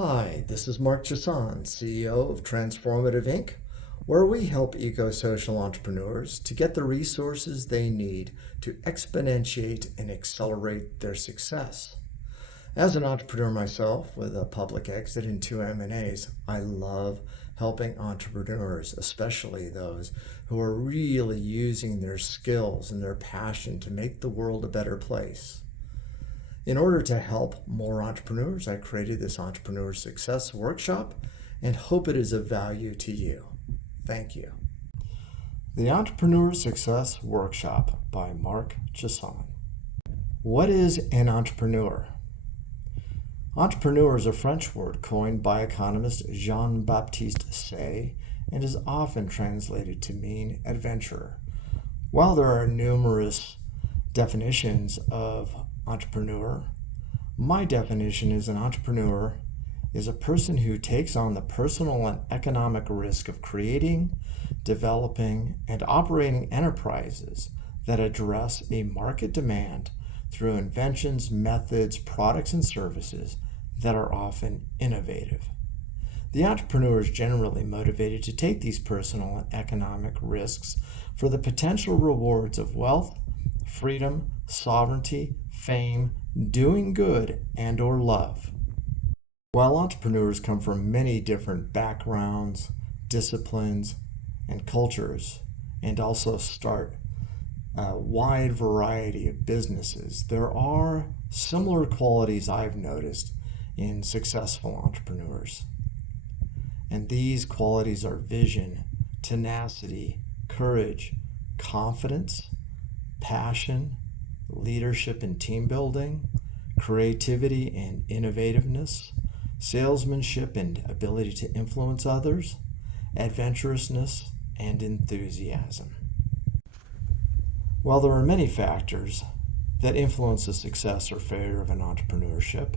Hi, this is Mark Chasan, CEO of Transformative Inc., where we help eco-social entrepreneurs to get the resources they need to exponentiate and accelerate their success. As an entrepreneur myself with a public exit and 2 M&As, I love helping entrepreneurs, especially those who are really using their skills and their passion to make the world a better place. In order to help more entrepreneurs, I created this Entrepreneur Success Workshop and hope it is of value to you. Thank you. The Entrepreneur Success Workshop by Mark Chasan. What is an entrepreneur? Entrepreneur is a French word coined by economist Jean-Baptiste Say and is often translated to mean adventurer. While there are numerous definitions of entrepreneur, my definition is an entrepreneur is a person who takes on the personal and economic risk of creating, developing, and operating enterprises that address a market demand through inventions, methods, products, and services that are often innovative. The entrepreneur is generally motivated to take these personal and economic risks for the potential rewards of wealth, freedom, sovereignty, fame, doing good, and/or love. While entrepreneurs come from many different backgrounds, disciplines, and cultures, and also start a wide variety of businesses, there are similar qualities I've noticed in successful entrepreneurs. And these qualities are vision, tenacity, courage, confidence, passion, leadership and team building, creativity and innovativeness, salesmanship and ability to influence others, adventurousness, and enthusiasm. While there are many factors that influence the success or failure of an entrepreneurship,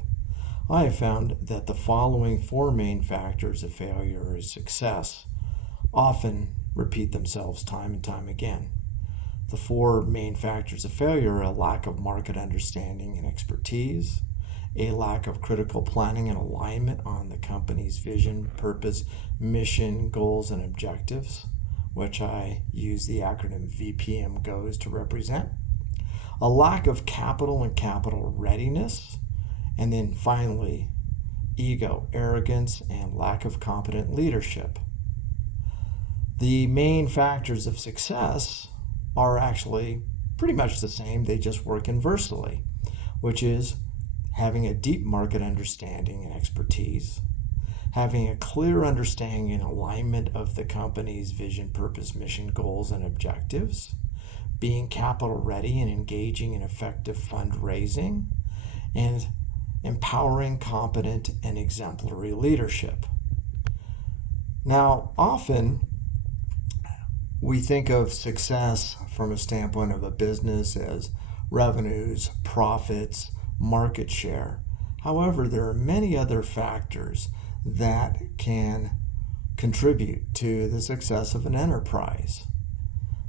I have found that the following 4 main factors of failure or success often repeat themselves time and time again. The 4 main factors of failure are a lack of market understanding and expertise, a lack of critical planning and alignment on the company's vision, purpose, mission, goals, and objectives, which I use the acronym VPMGOS to represent, a lack of capital and capital readiness, and then finally, ego, arrogance, and lack of competent leadership. The main factors of success are actually pretty much the same, they just work inversely, which is having a deep market understanding and expertise, having a clear understanding and alignment of the company's vision, purpose, mission, goals, and objectives, being capital ready and engaging in effective fundraising, and empowering competent and exemplary leadership. Now, often we think of success from a standpoint of a business as revenues, profits, market share. However, there are many other factors that can contribute to the success of an enterprise.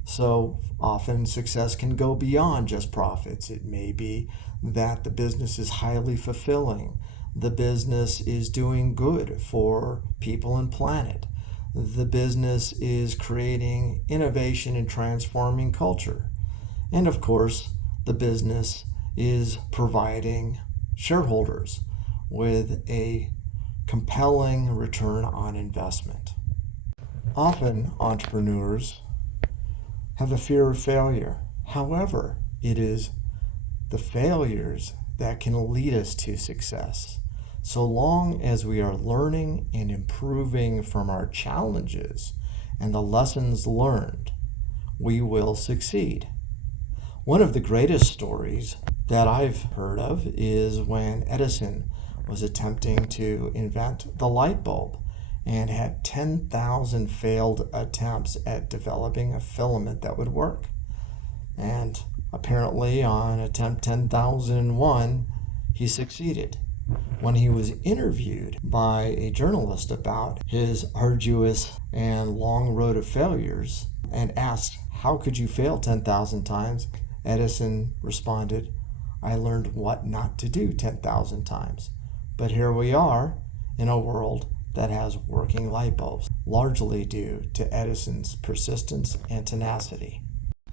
So often success can go beyond just profits. It may be that the business is highly fulfilling. The business is doing good for people and planet. The business is creating innovation and transforming culture. And of course, the business is providing shareholders with a compelling return on investment. Often, entrepreneurs have a fear of failure. However, it is the failures that can lead us to success. So long as we are learning and improving from our challenges and the lessons learned, we will succeed. One of the greatest stories that I've heard of is when Edison was attempting to invent the light bulb and had 10,000 failed attempts at developing a filament that would work. And apparently on attempt 10,001, he succeeded. When he was interviewed by a journalist about his arduous and long road of failures and asked, "How could you fail 10,000 times?" Edison responded, "I learned what not to do 10,000 times. But here we are, in a world that has working light bulbs, largely due to Edison's persistence and tenacity.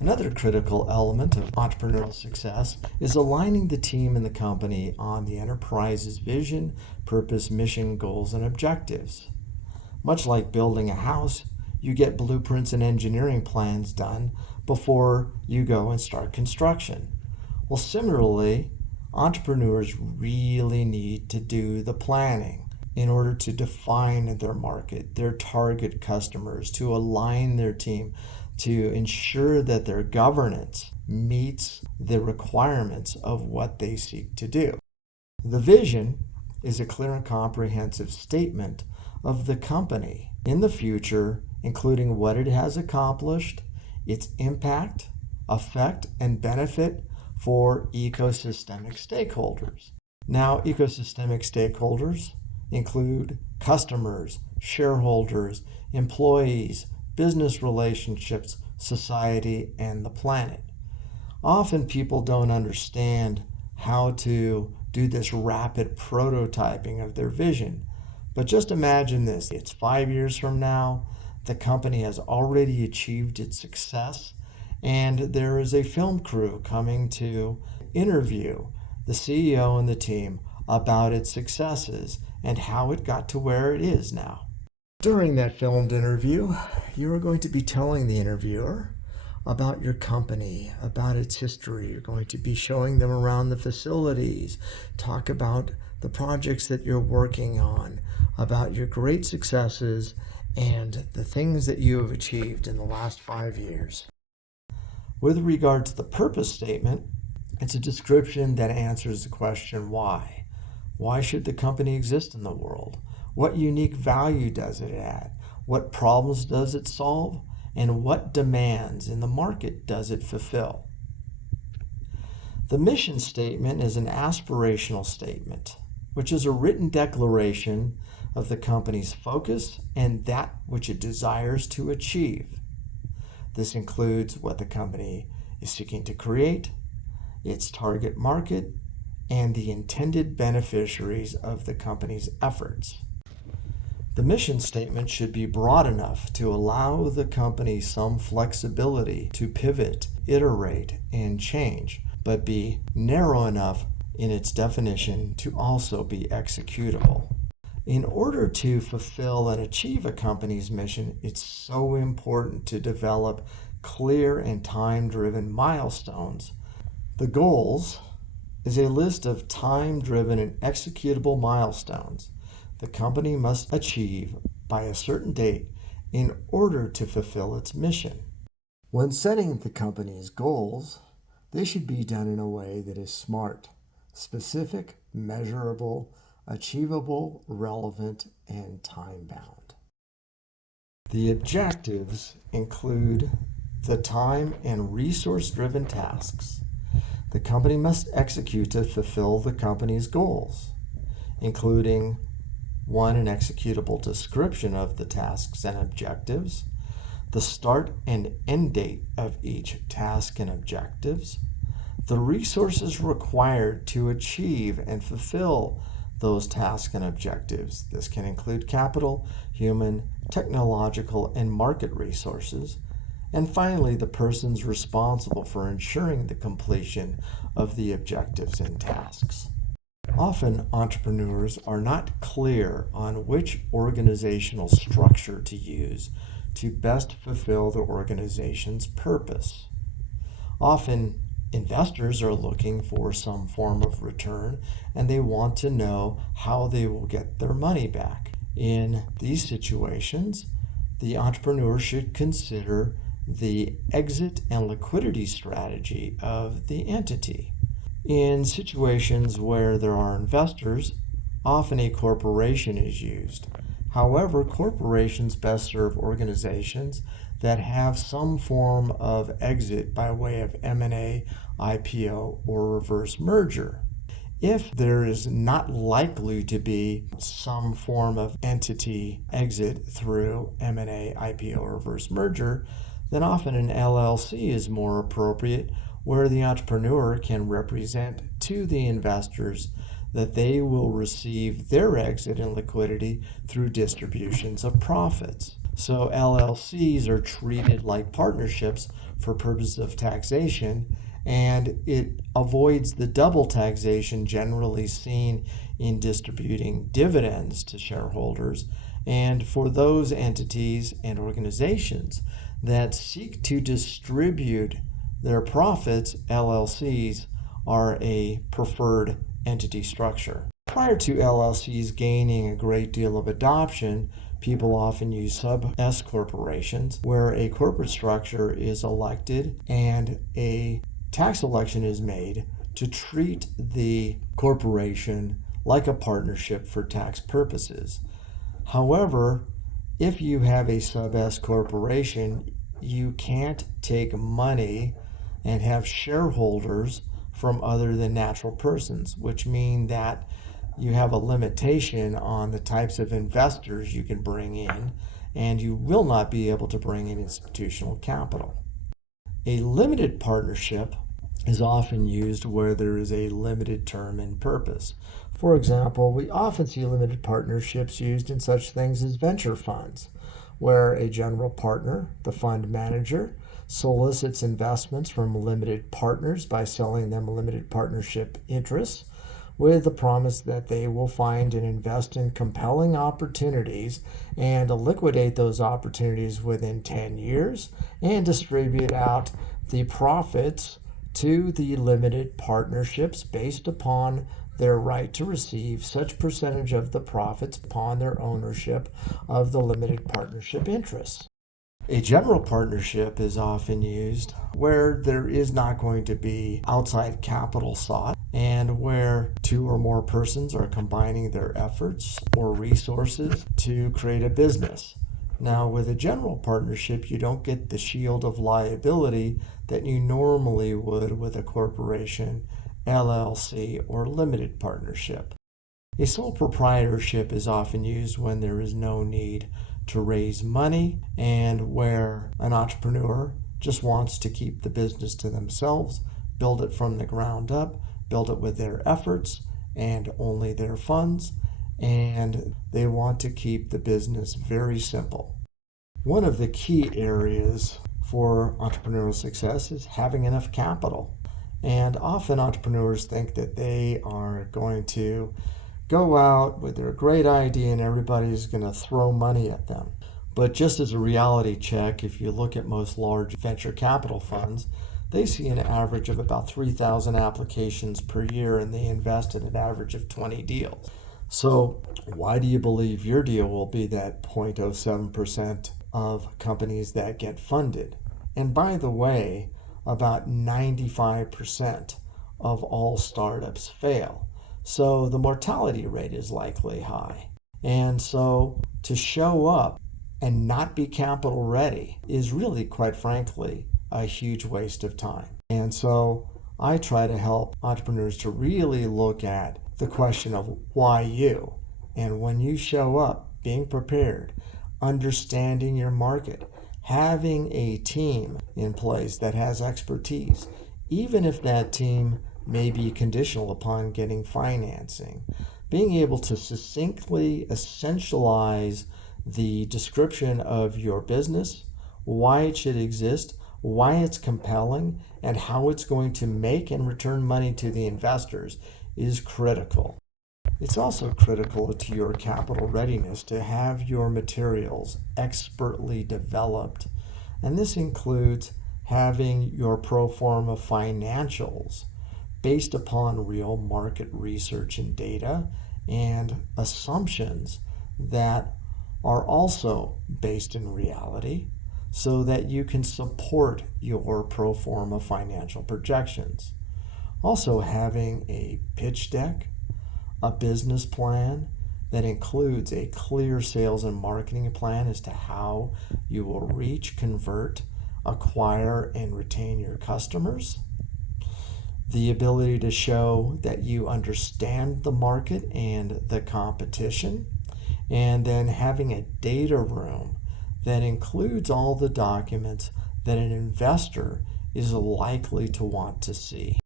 Another critical element of entrepreneurial success is aligning the team and the company on the enterprise's vision, purpose, mission, goals, and objectives. Much like building a house, you get blueprints and engineering plans done before you go and start construction. Well, similarly, entrepreneurs really need to do the planning in order to define their market, their target customers, to align their team, to ensure that their governance meets the requirements of what they seek to do. The vision is a clear and comprehensive statement of the company in the future, including what it has accomplished, its impact, effect, and benefit for ecosystemic stakeholders. Now, ecosystemic stakeholders include customers, shareholders, employees, business relationships, society, and the planet. Often people don't understand how to do this rapid prototyping of their vision. But just imagine this. It's 5 years from now. The company has already achieved its success, and there is a film crew coming to interview the CEO and the team about its successes and how it got to where it is now. During that filmed interview, you are going to be telling the interviewer about your company, about its history. You're going to be showing them around the facilities, talk about the projects that you're working on, about your great successes and the things that you have achieved in the last 5 years. With regard to the purpose statement, it's a description that answers the question why. Why should the company exist in the world? What unique value does it add? What problems does it solve? And what demands in the market does it fulfill? The mission statement is an aspirational statement, which is a written declaration of the company's focus and that which it desires to achieve. This includes what the company is seeking to create, its target market, and the intended beneficiaries of the company's efforts. The mission statement should be broad enough to allow the company some flexibility to pivot, iterate, and change, but be narrow enough in its definition to also be executable. In order to fulfill and achieve a company's mission, it's so important to develop clear and time-driven milestones. The goals is a list of time-driven and executable milestones the company must achieve by a certain date in order to fulfill its mission. When setting the company's goals, they should be done in a way that is smart, specific, measurable, achievable, relevant, and time-bound. The objectives include the time and resource-driven tasks the company must execute to fulfill the company's goals, including 1. An executable description of the tasks and objectives, the start and end date of each task and objectives, the resources required to achieve and fulfill those tasks and objectives. This can include capital, human, technological, and market resources. And finally, the persons responsible for ensuring the completion of the objectives and tasks. Often, entrepreneurs are not clear on which organizational structure to use to best fulfill their organization's purpose. Often, investors are looking for some form of return and they want to know how they will get their money back. In these situations, the entrepreneur should consider the exit and liquidity strategy of the entity. In situations where there are investors, often a corporation is used. However, corporations best serve organizations that have some form of exit by way of M&A, IPO, or reverse merger. If there is not likely to be some form of entity exit through M&A, IPO, or reverse merger, then often an LLC is more appropriate, where the entrepreneur can represent to the investors that they will receive their exit and liquidity through distributions of profits. So LLCs are treated like partnerships for purposes of taxation, and it avoids the double taxation generally seen in distributing dividends to shareholders. And for those entities and organizations that seek to distribute their profits, LLCs are a preferred entity structure. Prior to LLCs gaining a great deal of adoption, people often use sub-S corporations, where a corporate structure is elected and a tax election is made to treat the corporation like a partnership for tax purposes. However, if you have a sub-S corporation, you can't take money and have shareholders from other than natural persons, which mean that you have a limitation on the types of investors you can bring in, and you will not be able to bring in institutional capital. A limited partnership is often used where there is a limited term and purpose. For example, we often see limited partnerships used in such things as venture funds, where a general partner, the fund manager, solicits investments from limited partners by selling them limited partnership interests, with the promise that they will find and invest in compelling opportunities and liquidate those opportunities within 10 years and distribute out the profits to the limited partnerships based upon their right to receive such percentage of the profits upon their ownership of the limited partnership interests. A general partnership is often used where there is not going to be outside capital sought and where two or more persons are combining their efforts or resources to create a business. Now, with a general partnership, you don't get the shield of liability that you normally would with a corporation, LLC, or limited partnership. A sole proprietorship is often used when there is no need to raise money and where an entrepreneur just wants to keep the business to themselves, build it from the ground up, build it with their efforts and only their funds, and they want to keep the business very simple. One of the key areas for entrepreneurial success is having enough capital. And often entrepreneurs think that they are going to go out with their great idea and everybody's going to throw money at them. But just as a reality check, if you look at most large venture capital funds, they see an average of about 3,000 applications per year and they invest in an average of 20 deals. So why do you believe your deal will be that 0.07% of companies that get funded? And by the way, about 95% of all startups fail. So the mortality rate is likely high. And so to show up and not be capital ready is really, quite frankly, a huge waste of time. And so I try to help entrepreneurs to really look at the question of why you. And when you show up, being prepared, understanding your market, having a team in place that has expertise, even if that team may be conditional upon getting financing, being able to succinctly essentialize the description of your business, why it should exist, why it's compelling, and how it's going to make and return money to the investors is critical. It's also critical to your capital readiness to have your materials expertly developed. And this includes having your pro forma financials based upon real market research and data and assumptions that are also based in reality so that you can support your pro forma financial projections. Also having a pitch deck, a business plan that includes a clear sales and marketing plan as to how you will reach, convert, acquire, and retain your customers. The ability to show that you understand the market and the competition, and then having a data room that includes all the documents that an investor is likely to want to see.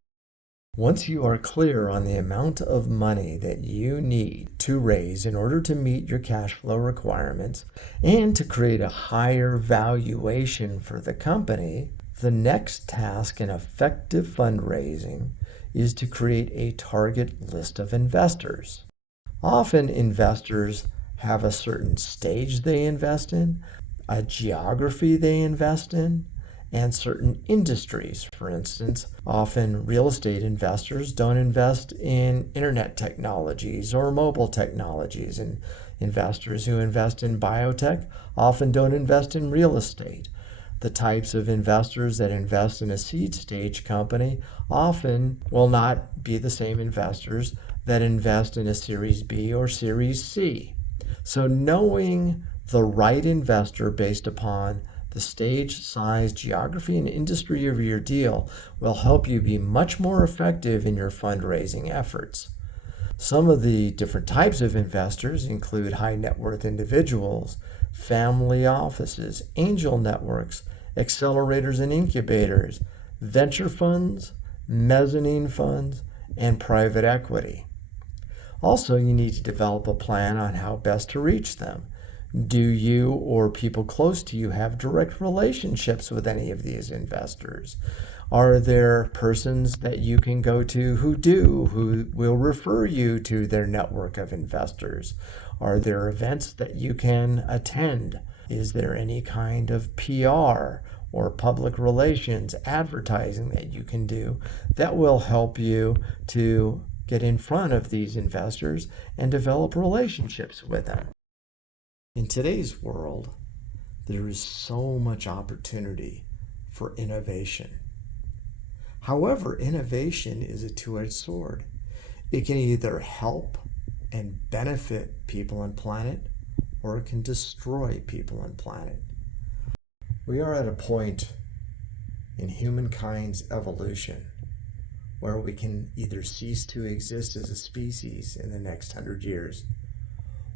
Once you are clear on the amount of money that you need to raise in order to meet your cash flow requirements and to create a higher valuation for the company, the next task in effective fundraising is to create a target list of investors. Often investors have a certain stage they invest in, a geography they invest in, and certain industries. For instance, often real estate investors don't invest in internet technologies or mobile technologies, and investors who invest in biotech often don't invest in real estate. The types of investors that invest in a seed stage company often will not be the same investors that invest in a Series B or Series C. So knowing the right investor based upon the stage, size, geography, and industry of your deal will help you be much more effective in your fundraising efforts. Some of the different types of investors include high net worth individuals, family offices, angel networks, accelerators and incubators, venture funds, mezzanine funds, and private equity. Also, you need to develop a plan on how best to reach them. Do you or people close to you have direct relationships with any of these investors? Are there persons that you can go to who will refer you to their network of investors? Are there events that you can attend? Is there any kind of PR or public relations advertising that you can do that will help you to get in front of these investors and develop relationships with them? In today's world, there is so much opportunity for innovation. However, innovation is a two-edged sword. It can either help and benefit people and planet, or it can destroy people and planet. We are at a point in humankind's evolution where we can either cease to exist as a species in the next 100 years,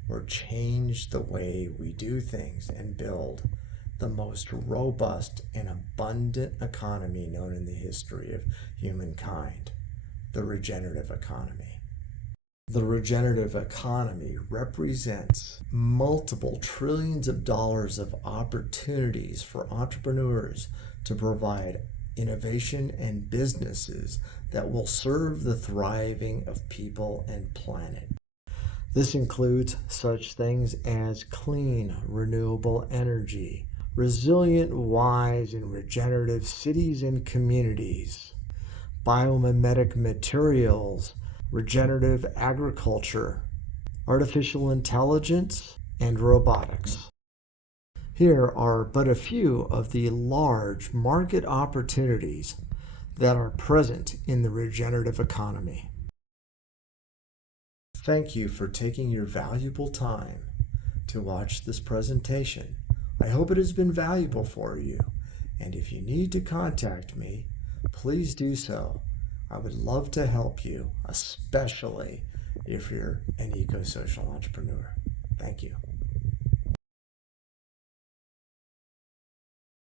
or change the way we do things and build the most robust and abundant economy known in the history of humankind, the regenerative economy. The regenerative economy represents multiple trillions of dollars of opportunities for entrepreneurs to provide innovation and businesses that will serve the thriving of people and planet. This includes such things as clean, renewable energy, resilient, wise, and regenerative cities and communities, biomimetic materials, regenerative agriculture, artificial intelligence, and robotics. Here are but a few of the large market opportunities that are present in the regenerative economy. Thank you for taking your valuable time to watch this presentation. I hope it has been valuable for you, and if you need to contact me, please do so. I would love to help you, especially if you're an eco-social entrepreneur. Thank you.